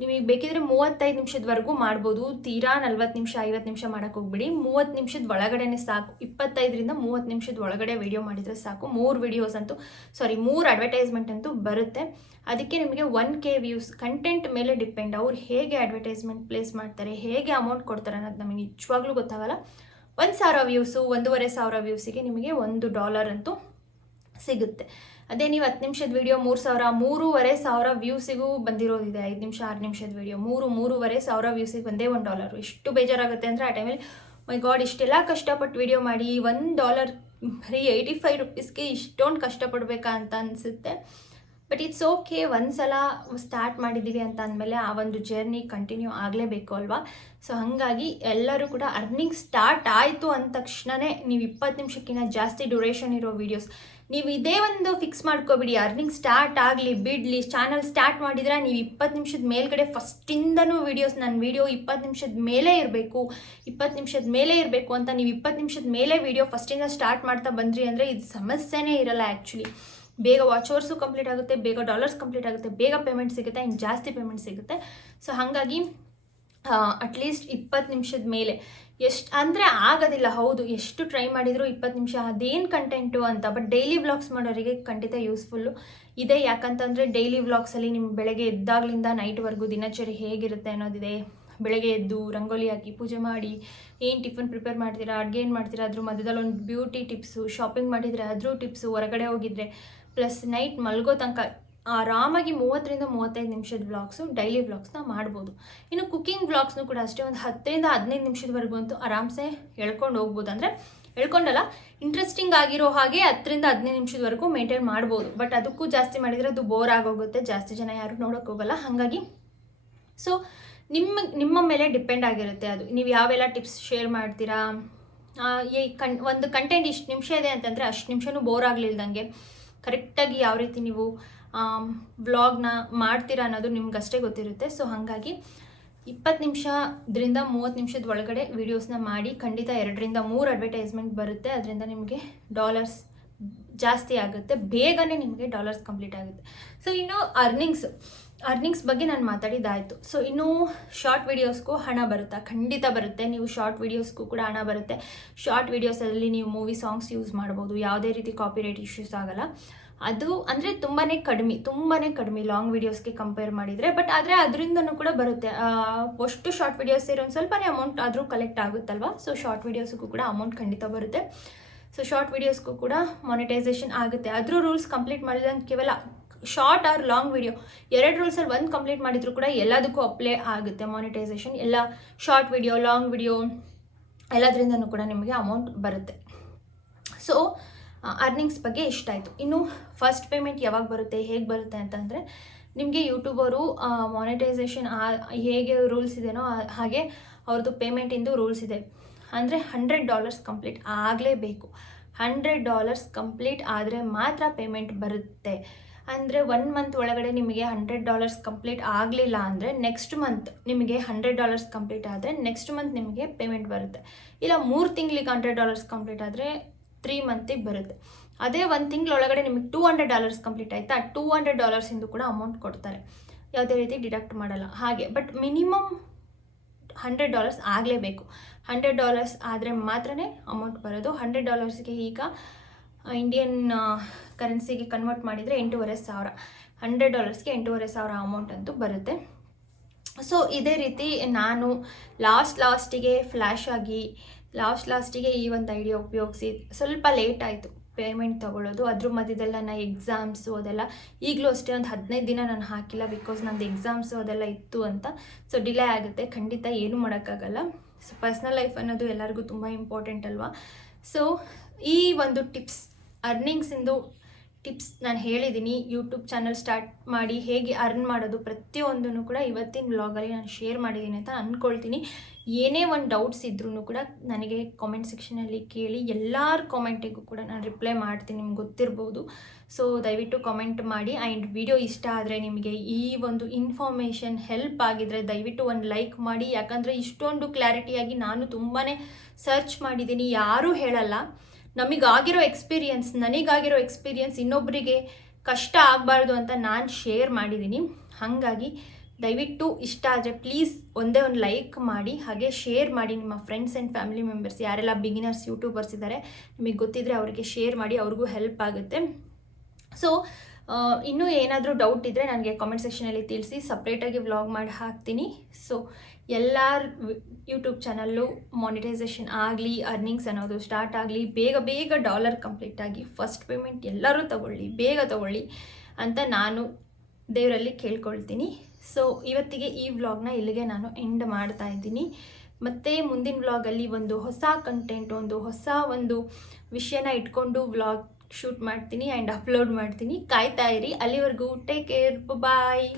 ನಿಮಗೆ ಬೇಕಿದ್ರೆ 35 ನಿಮಿಷದವರೆಗೂ ಮಾಡ್ಬೋದು. ತೀರಾ 40 ನಿಮಿಷ 50 ನಿಮಿಷ ಮಾಡೋಕ್ಕೆ ಹೋಗ್ಬಿಡಿ. 30 ನಿಮಿಷದ ಒಳಗಡೆನೆ ಸಾಕು. 25ರಿಂದ 30 ನಿಮಿಷದ ಒಳಗಡೆ ವಿಡಿಯೋ ಮಾಡಿದರೆ ಸಾಕು. 3 ಅಡ್ವರ್ಟೈಸ್ಮೆಂಟ್ ಅಂತೂ ಬರುತ್ತೆ. ಅದಕ್ಕೆ ನಿಮಗೆ 1K ವ್ಯೂಸ್ ಕಂಟೆಂಟ್ ಮೇಲೆ ಡಿಪೆಂಡ್. ಅವ್ರು ಹೇಗೆ ಅಡ್ವರ್ಟೈಸ್ಮೆಂಟ್ ಪ್ಲೇಸ್ ಮಾಡ್ತಾರೆ, ಹೇಗೆ ಅಮೌಂಟ್ ಕೊಡ್ತಾರೆ ಅನ್ನೋದು ನಮಗೆ ನಿಜವಾಗ್ಲೂ ಗೊತ್ತಾಗಲ್ಲ. 1,000 ವ್ಯೂಸು 1,500 ವ್ಯೂಸಿಗೆ ನಿಮಗೆ $1 ಅಂತೂ ಸಿಗುತ್ತೆ. ಅದೇ ನೀವು 10 ನಿಮಿಷದ ವಿಡಿಯೋ 3,500 ವ್ಯೂಸಿಗೂ ಬಂದಿರೋದಿದೆ. 5 ನಿಮಿಷ 6 ನಿಮಿಷದ ವಿಡಿಯೋ 3,500 ವ್ಯೂಸಿಗೆ ಬಂದೇ $1. ಎಷ್ಟು ಬೇಜಾರಾಗುತ್ತೆ ಅಂದರೆ ಆ ಟೈಮಲ್ಲಿ ಮೈ ಗಾಡ್ ಇಷ್ಟೆಲ್ಲ ಕಷ್ಟಪಟ್ಟು ವಿಡಿಯೋ ಮಾಡಿ $1 ಬರೀ 85 ರೂಪೀಸ್ಗೆ ಇಷ್ಟೊಂದು ಕಷ್ಟಪಡಬೇಕಾ ಅಂತ ಅನಿಸುತ್ತೆ. But it's okay. ಒಂದ್ಸಲ ಸ್ಟಾರ್ಟ್ ಮಾಡಿದ್ದೀವಿ ಅಂತ ಅಂದಮೇಲೆ ಆ ಒಂದು ಜರ್ನಿ ಕಂಟಿನ್ಯೂ ಆಗಲೇಬೇಕು ಅಲ್ವಾ. ಸೊ ಹಾಗಾಗಿ ಎಲ್ಲರೂ ಕೂಡ ಅರ್ನಿಂಗ್ ಸ್ಟಾರ್ಟ್ ಆಯಿತು ಅಂದ ತಕ್ಷಣವೇ ನೀವು 20 ನಿಮಿಷಕ್ಕಿಂತ ಜಾಸ್ತಿ ಡ್ಯೂರೇಷನ್ ಇರೋ ವೀಡಿಯೋಸ್ ನೀವು ಇದೇ ಒಂದು ಫಿಕ್ಸ್ ಮಾಡ್ಕೊಬಿಡಿ. ಅರ್ನಿಂಗ್ ಸ್ಟಾರ್ಟ್ ಆಗಲಿ ಬಿಡಲಿ, ಚಾನಲ್ ಸ್ಟಾರ್ಟ್ ಮಾಡಿದ್ರೆ ನೀವು 20 ನಿಮಿಷದ ಮೇಲ್ಗಡೆ ಫಸ್ಟಿಂದನೂ ವೀಡಿಯೋಸ್ ನನ್ನ ವೀಡಿಯೋ 20 ನಿಮಿಷದ ಮೇಲೆ ಇರಬೇಕು 20 ನಿಮಿಷದ ಮೇಲೆ ಇರಬೇಕು ಅಂತ ನೀವು 20 ನಿಮಿಷದ ಮೇಲೆ ವೀಡಿಯೋ ಫಸ್ಟಿಂದ ಸ್ಟಾರ್ಟ್ ಮಾಡ್ತಾ ಬಂದ್ರಿ ಅಂದರೆ ಇದು ಸಮಸ್ಯೆನೇ ಇರಲ್ಲ. ಆ್ಯಕ್ಚುಲಿ ಬೇಗ ವಾಚ್ ಅವರ್ಸು ಕಂಪ್ಲೀಟ್ ಆಗುತ್ತೆ, ಬೇಗ ಡಾಲರ್ಸ್ ಕಂಪ್ಲೀಟ್ ಆಗುತ್ತೆ, ಬೇಗ ಪೇಮೆಂಟ್ ಸಿಗುತ್ತೆ, ಇನ್ನು ಜಾಸ್ತಿ ಪೇಮೆಂಟ್ ಸಿಗುತ್ತೆ. ಸೊ ಹಾಗಾಗಿ ಅಟ್ಲೀಸ್ಟ್ 20 ನಿಮಿಷದ ಮೇಲೆ ಎಷ್ಟು ಅಂದರೆ ಆಗೋದಿಲ್ಲ. ಹೌದು, ಎಷ್ಟು ಟ್ರೈ ಮಾಡಿದರೂ 20 ನಿಮಿಷ ಅದೇನು ಕಂಟೆಂಟು ಅಂತ. ಬಟ್ ಡೈಲಿ ವ್ಲಾಗ್ಸ್ ಮಾಡೋರಿಗೆ ಖಂಡಿತ ಯೂಸ್ಫುಲ್ಲು ಇದೆ. ಯಾಕಂತಂದರೆ ಡೈಲಿ ವ್ಲಾಗ್ಸಲ್ಲಿ ನಿಮ್ಮ ಬೆಳಗ್ಗೆ ಎದ್ದಾಗಲಿಂದ ನೈಟ್ವರೆಗೂ ದಿನಚರಿ ಹೇಗಿರುತ್ತೆ ಅನ್ನೋದಿದೆ. ಬೆಳಗ್ಗೆ ಎದ್ದು ರಂಗೋಲಿ ಹಾಕಿ ಪೂಜೆ ಮಾಡಿ ಏನು ಟಿಫನ್ ಪ್ರಿಪೇರ್ ಮಾಡ್ತೀರಾ, ಅಡುಗೆ ಏನು ಮಾಡ್ತೀರಾ, ಅದ್ರ ಮಧ್ಯದಲ್ಲಿ ಒಂದು ಬ್ಯೂಟಿ ಟಿಪ್ಸು, ಶಾಪಿಂಗ್ ಮಾಡಿದರೆ ಅದ್ರ ಟಿಪ್ಸು, ಹೊರಗಡೆ ಹೋಗಿದ್ರೆ ಪ್ಲಸ್ ನೈಟ್ ಮಲ್ಗೋ ತನಕ ಆರಾಮಾಗಿ 30ರಿಂದ 35 ನಿಮಿಷದ ವ್ಲಾಗ್ಸು ಡೈಲಿ ವ್ಲಾಗ್ಸ್ನ ಮಾಡ್ಬೋದು. ಇನ್ನು ಕುಕ್ಕಿಂಗ್ ವ್ಲಾಗ್ಸ್ನು ಕೂಡ ಅಷ್ಟೇ ಒಂದು 10ರಿಂದ 15 ನಿಮಿಷದವರೆಗೂ ಅಂತೂ ಆರಾಮ್ಸೆ ಎಳ್ಕೊಂಡು ಹೋಗ್ಬೋದು. ಅಂದರೆ ಎಳ್ಕೊಂಡಲ್ಲ, ಇಂಟ್ರೆಸ್ಟಿಂಗ್ ಆಗಿರೋ ಹಾಗೆ 10ರಿಂದ 15 ನಿಮಿಷದವರೆಗೂ ಮೇಂಟೈನ್ ಮಾಡ್ಬೋದು. ಬಟ್ ಅದಕ್ಕೂ ಜಾಸ್ತಿ ಮಾಡಿದರೆ ಅದು ಬೋರ್ ಆಗೋಗುತ್ತೆ, ಜಾಸ್ತಿ ಜನ ಯಾರು ನೋಡೋಕ್ಕೆ ಹೋಗಲ್ಲ. ಹಾಗಾಗಿ ಸೊ ನಿಮ್ಮ ಮೇಲೆ ಡಿಪೆಂಡ್ ಆಗಿರುತ್ತೆ ಅದು, ನೀವು ಯಾವೆಲ್ಲ ಟಿಪ್ಸ್ ಶೇರ್ ಮಾಡ್ತೀರಾ. ಒಂದು ಕಂಟೆಂಟ್ ಇಷ್ಟು ನಿಮಿಷ ಇದೆ ಅಂತಂದರೆ ಅಷ್ಟು ನಿಮಿಷನೂ ಬೋರ್ ಆಗಲಿಲ್ದಂಗೆ ಕರೆಕ್ಟಾಗಿ ಯಾವ ರೀತಿ ನೀವು ವ್ಲಾಗ್ನ ಮಾಡ್ತೀರಾ ಅನ್ನೋದು ನಿಮ್ಗಷ್ಟೇ ಗೊತ್ತಿರುತ್ತೆ. ಸೊ ಹಾಗಾಗಿ 20 ನಿಮಿಷದಿಂದ 30 ನಿಮಿಷದ ಒಳಗಡೆ ವೀಡಿಯೋಸ್ನ ಮಾಡಿ. ಖಂಡಿತ 2ರಿಂದ 3 ಅಡ್ವರ್ಟೈಸ್ಮೆಂಟ್ ಬರುತ್ತೆ. ಅದರಿಂದ ನಿಮಗೆ ಡಾಲರ್ಸ್ ಜಾಸ್ತಿ ಆಗುತ್ತೆ, ಬೇಗನೆ ನಿಮಗೆ ಡಾಲರ್ಸ್ ಕಂಪ್ಲೀಟ್ ಆಗುತ್ತೆ. ಸೊ ಇನ್ನು ಅರ್ನಿಂಗ್ಸ್ ಬಗ್ಗೆ ನಾನು ಮಾತಾಡಿದ್ದಾಯಿತು. ಸೊ ಇನ್ನು ಶಾರ್ಟ್ ವೀಡಿಯೋಸ್ಗೂ ಹಣ ಬರುತ್ತಾ? ಖಂಡಿತ ಬರುತ್ತೆ. ನೀವು ಶಾರ್ಟ್ ವೀಡಿಯೋಸ್ಗೂ ಕೂಡ ಹಣ ಬರುತ್ತೆ. ಶಾರ್ಟ್ ವೀಡಿಯೋಸಲ್ಲಿ ನೀವು ಮೂವಿ ಸಾಂಗ್ಸ್ ಯೂಸ್ ಮಾಡ್ಬೋದು, ಯಾವುದೇ ರೀತಿ ಕಾಪಿರೈಟ್ ಇಶ್ಯೂಸ್ ಆಗಲ್ಲ. ಅದು ಅಂದರೆ ತುಂಬಾ ಕಡಿಮೆ ಲಾಂಗ್ ವೀಡಿಯೋಸ್ಗೆ ಕಂಪೇರ್ ಮಾಡಿದರೆ. ಬಟ್ ಆದರೆ ಅದರಿಂದನೂ ಕೂಡ ಬರುತ್ತೆ. ಅಷ್ಟು ಶಾರ್ಟ್ ವೀಡಿಯೋಸ್ ಇರೋ ಒಂದು ಸ್ವಲ್ಪನೇ ಅಮೌಂಟ್ ಆದರೂ ಕಲೆಕ್ಟ್ ಆಗುತ್ತಲ್ವ. ಸೊ ಶಾರ್ಟ್ ವೀಡಿಯೋಸ್ಗೂ ಕೂಡ ಅಮೌಂಟ್ ಖಂಡಿತ ಬರುತ್ತೆ. ಸೊ ಶಾರ್ಟ್ ವೀಡಿಯೋಸ್ಗೂ ಕೂಡ ಮಾನಿಟೈಸೇಷನ್ ಆಗುತ್ತೆ. ಅದ್ರ ರೂಲ್ಸ್ ಕಂಪ್ಲೀಟ್ ಮಾಡಿದಂಗೆ ಕೇವಲ ಶಾರ್ಟ್ ಆರ್ ಲಾಂಗ್ ವಿಡಿಯೋ 2 ರೂಲ್ಸಲ್ಲಿ 1 ಕಂಪ್ಲೀಟ್ ಮಾಡಿದರೂ ಕೂಡ ಎಲ್ಲದಕ್ಕೂ ಅಪ್ಲೈ ಆಗುತ್ತೆ ಮಾನಿಟೈಸೇಷನ್. ಎಲ್ಲ ಶಾರ್ಟ್ ವಿಡಿಯೋ ಲಾಂಗ್ ವಿಡಿಯೋ ಎಲ್ಲದರಿಂದನೂ ಕೂಡ ನಿಮಗೆ ಅಮೌಂಟ್ ಬರುತ್ತೆ. ಸೊ ಅರ್ನಿಂಗ್ಸ್ ಬಗ್ಗೆ ಇಷ್ಟ ಆಯಿತು. ಇನ್ನು ಫಸ್ಟ್ ಪೇಮೆಂಟ್ ಯಾವಾಗ ಬರುತ್ತೆ, ಹೇಗೆ ಬರುತ್ತೆ ಅಂತಂದರೆ ನಿಮಗೆ ಯೂಟ್ಯೂಬರು ಮಾನಿಟೈಸೇಷನ್ ಹೇಗೆ ರೂಲ್ಸ್ ಇದೆಯೋ ಹಾಗೆ ಅವ್ರದ್ದು ಪೇಮೆಂಟಿಂದು ರೂಲ್ಸ್ ಇದೆ. ಅಂದರೆ $100 ಕಂಪ್ಲೀಟ್ ಆಗಲೇಬೇಕು. $100 ಕಂಪ್ಲೀಟ್ ಆದರೆ ಮಾತ್ರ ಪೇಮೆಂಟ್ ಬರುತ್ತೆ. ಅಂದರೆ 1 ಮಂತ್ ಒಳಗಡೆ ನಿಮಗೆ $100 ಕಂಪ್ಲೀಟ್ ಆಗಲಿಲ್ಲ ಅಂದರೆ ನೆಕ್ಸ್ಟ್ ಮಂತ್ ನಿಮಗೆ $100 ಕಂಪ್ಲೀಟ್ ಆದರೆ ನೆಕ್ಸ್ಟ್ ಮಂತ್ ನಿಮಗೆ ಪೇಮೆಂಟ್ ಬರುತ್ತೆ. ಇಲ್ಲ 3 ತಿಂಗಳಿಗೆ $100 ಕಂಪ್ಲೀಟ್ ಆದರೆ 3 ಮಂತಿಗೆ ಬರುತ್ತೆ. ಅದೇ 1 ತಿಂಗಳೊಳಗಡೆ ನಿಮಗೆ $200 ಕಂಪ್ಲೀಟ್ ಆಯಿತಾ, $200 ಕೂಡ ಅಮೌಂಟ್ ಕೊಡ್ತಾರೆ, ಯಾವುದೇ ರೀತಿ ಡಿಡಕ್ಟ್ ಮಾಡಲ್ಲ ಹಾಗೆ. ಬಟ್ ಮಿನಿಮಮ್ $100 ಆಗಲೇಬೇಕು. $100 ಆದರೆ ಮಾತ್ರ ಅಮೌಂಟ್ ಬರೋದು. $100ಗೆ ಈಗ ಇಂಡಿಯನ್ ಕರೆನ್ಸಿಗೆ ಕನ್ವರ್ಟ್ ಮಾಡಿದರೆ 8,500. $100ಗೆ 8,500 ಅಮೌಂಟ್ ಅಂತೂ ಬರುತ್ತೆ. ಸೊ ಇದೇ ರೀತಿ ನಾನು ಲಾಸ್ಟಿಗೆ ಫ್ಲ್ಯಾಶ್ ಆಗಿ ಲಾಸ್ಟಿಗೆ ಈ ಒಂದು ಐಡಿಯಾ ಉಪಯೋಗಿಸಿ ಸ್ವಲ್ಪ ಲೇಟ್ ಆಯಿತು ಪೇಮೆಂಟ್ ತೊಗೊಳ್ಳೋದು. ಅದ್ರ ಮಧ್ಯದಲ್ಲಿ ನನ್ನ ಎಕ್ಸಾಮ್ಸು ಅದೆಲ್ಲ ಈಗಲೂ ಅಷ್ಟೇ ಒಂದು 15 ದಿನ ನಾನು ಹಾಕಿಲ್ಲ, ಬಿಕಾಸ್ ನಂದು ಎಕ್ಸಾಮ್ಸು ಅದೆಲ್ಲ ಇತ್ತು ಅಂತ. ಸೊ ಡಿಲೇ ಆಗುತ್ತೆ, ಖಂಡಿತ ಏನೂ ಮಾಡೋಕ್ಕಾಗಲ್ಲ. ಸೊ ಪರ್ಸ್ನಲ್ ಲೈಫ್ ಅನ್ನೋದು ಎಲ್ಲರಿಗೂ ತುಂಬ ಇಂಪಾರ್ಟೆಂಟ್ ಅಲ್ವಾ. ಸೊ ಈ ಒಂದು ಅರ್ನಿಂಗ್ಸಿಂದು ಟಿಪ್ಸ್ ನಾನು ಹೇಳಿದ್ದೀನಿ. ಯೂಟ್ಯೂಬ್ ಚಾನಲ್ ಸ್ಟಾರ್ಟ್ ಮಾಡಿ ಹೇಗೆ ಅರ್ನ್ ಮಾಡೋದು ಪ್ರತಿಯೊಂದನ್ನು ಕೂಡ ಇವತ್ತಿನ ವ್ಲಾಗಲ್ಲಿ ನಾನು ಶೇರ್ ಮಾಡಿದ್ದೀನಿ ಅಂತ ಅಂದ್ಕೊಳ್ತೀನಿ. ಏನೇ ಒಂದು ಡೌಟ್ಸ್ ಇದ್ರೂ ಕೂಡ ನನಗೆ ಕಾಮೆಂಟ್ ಸೆಕ್ಷನಲ್ಲಿ ಕೇಳಿ, ಎಲ್ಲರ ಕಾಮೆಂಟಿಗೂ ಕೂಡ ನಾನು ರಿಪ್ಲೈ ಮಾಡ್ತೀನಿ, ನಿಮ್ಗೆ ಗೊತ್ತಿರ್ಬೋದು. ಸೊ ದಯವಿಟ್ಟು ಕಾಮೆಂಟ್ ಮಾಡಿ. ಆ್ಯಂಡ್ ವಿಡಿಯೋ ಇಷ್ಟ ಆದರೆ ನಿಮಗೆ ಈ ಒಂದು ಇನ್ಫಾರ್ಮೇಷನ್ ಹೆಲ್ಪ್ ಆಗಿದರೆ ದಯವಿಟ್ಟು ಒಂದು ಲೈಕ್ ಮಾಡಿ. ಯಾಕಂದರೆ ಇಷ್ಟೊಂದು ಕ್ಲಾರಿಟಿಯಾಗಿ ನಾನು ತುಂಬಾ ಸರ್ಚ್ ಮಾಡಿದ್ದೀನಿ, ಯಾರೂ ಹೇಳಲ್ಲ. ನನಗಾಗಿರೋ ಎಕ್ಸ್ಪೀರಿಯನ್ಸ್ ಇನ್ನೊಬ್ಬರಿಗೆ ಕಷ್ಟ ಆಗಬಾರ್ದು ಅಂತ ನಾನು ಶೇರ್ ಮಾಡಿದ್ದೀನಿ. ಹಾಗಾಗಿ ದಯವಿಟ್ಟು ಇಷ್ಟ ಆದರೆ ಪ್ಲೀಸ್ ಒಂದೇ ಒಂದು ಲೈಕ್ ಮಾಡಿ, ಹಾಗೆ ಶೇರ್ ಮಾಡಿ ನಿಮ್ಮ ಫ್ರೆಂಡ್ಸ್ ಆ್ಯಂಡ್ ಫ್ಯಾಮಿಲಿ ಮೆಂಬರ್ಸ್ ಯಾರೆಲ್ಲ ಬಿಗಿನರ್ಸ್ ಯೂಟ್ಯೂಬರ್ಸ್ ಇದ್ದಾರೆ ನಿಮಗೆ ಗೊತ್ತಿದ್ದರೆ ಅವರಿಗೆ ಶೇರ್ ಮಾಡಿ, ಅವ್ರಿಗೂ ಹೆಲ್ಪ್ ಆಗುತ್ತೆ. ಸೊ ಇನ್ನೂ ಏನಾದರೂ ಡೌಟ್ ಇದ್ದರೆ ನನಗೆ ಕಾಮೆಂಟ್ ಸೆಕ್ಷನಲ್ಲಿ ತಿಳಿಸಿ, ಸಪ್ರೇಟಾಗಿ ವ್ಲಾಗ್ ಮಾಡಿ ಹಾಕ್ತೀನಿ. ಸೊ ಎಲ್ಲರ ಯೂಟ್ಯೂಬ್ ಚಾನಲ್ಲು ಮಾನಿಟೈಸೇಷನ್ ಆಗಲಿ, ಅರ್ನಿಂಗ್ಸ್ ಅನ್ನೋದು ಸ್ಟಾರ್ಟ್ ಆಗಲಿ, ಬೇಗ ಬೇಗ ಡಾಲರ್ ಕಂಪ್ಲೀಟ್ ಆಗಿ ಫಸ್ಟ್ ಪೇಮೆಂಟ್ ಎಲ್ಲರೂ ತಗೊಳ್ಳಿ, ಬೇಗ ತಗೊಳ್ಳಿ ಅಂತ ನಾನು ದೇವರಲ್ಲಿ ಕೇಳ್ಕೊಳ್ತೀನಿ. ಸೊ ಇವತ್ತಿಗೆ ಈ ವ್ಲಾಗ್ನ ಇಲ್ಲಿಗೆ ನಾನು ಎಂಡ್ ಮಾಡ್ತಾ ಇದ್ದೀನಿ. ಮತ್ತು ಮುಂದಿನ ವ್ಲಾಗಲ್ಲಿ ಒಂದು ಹೊಸ ಕಂಟೆಂಟ್, ಒಂದು ವಿಷಯನ ಇಟ್ಕೊಂಡು ವ್ಲಾಗ್ ಶೂಟ್ ಮಾಡ್ತೀನಿ ಆ್ಯಂಡ್ ಅಪ್ಲೋಡ್ ಮಾಡ್ತೀನಿ. ಕಾಯ್ತಾ ಇರಿ. ಅಲ್ಲಿವರೆಗೂ ಟೇಕ್ ಕೇರ್, ಬಾಯ್.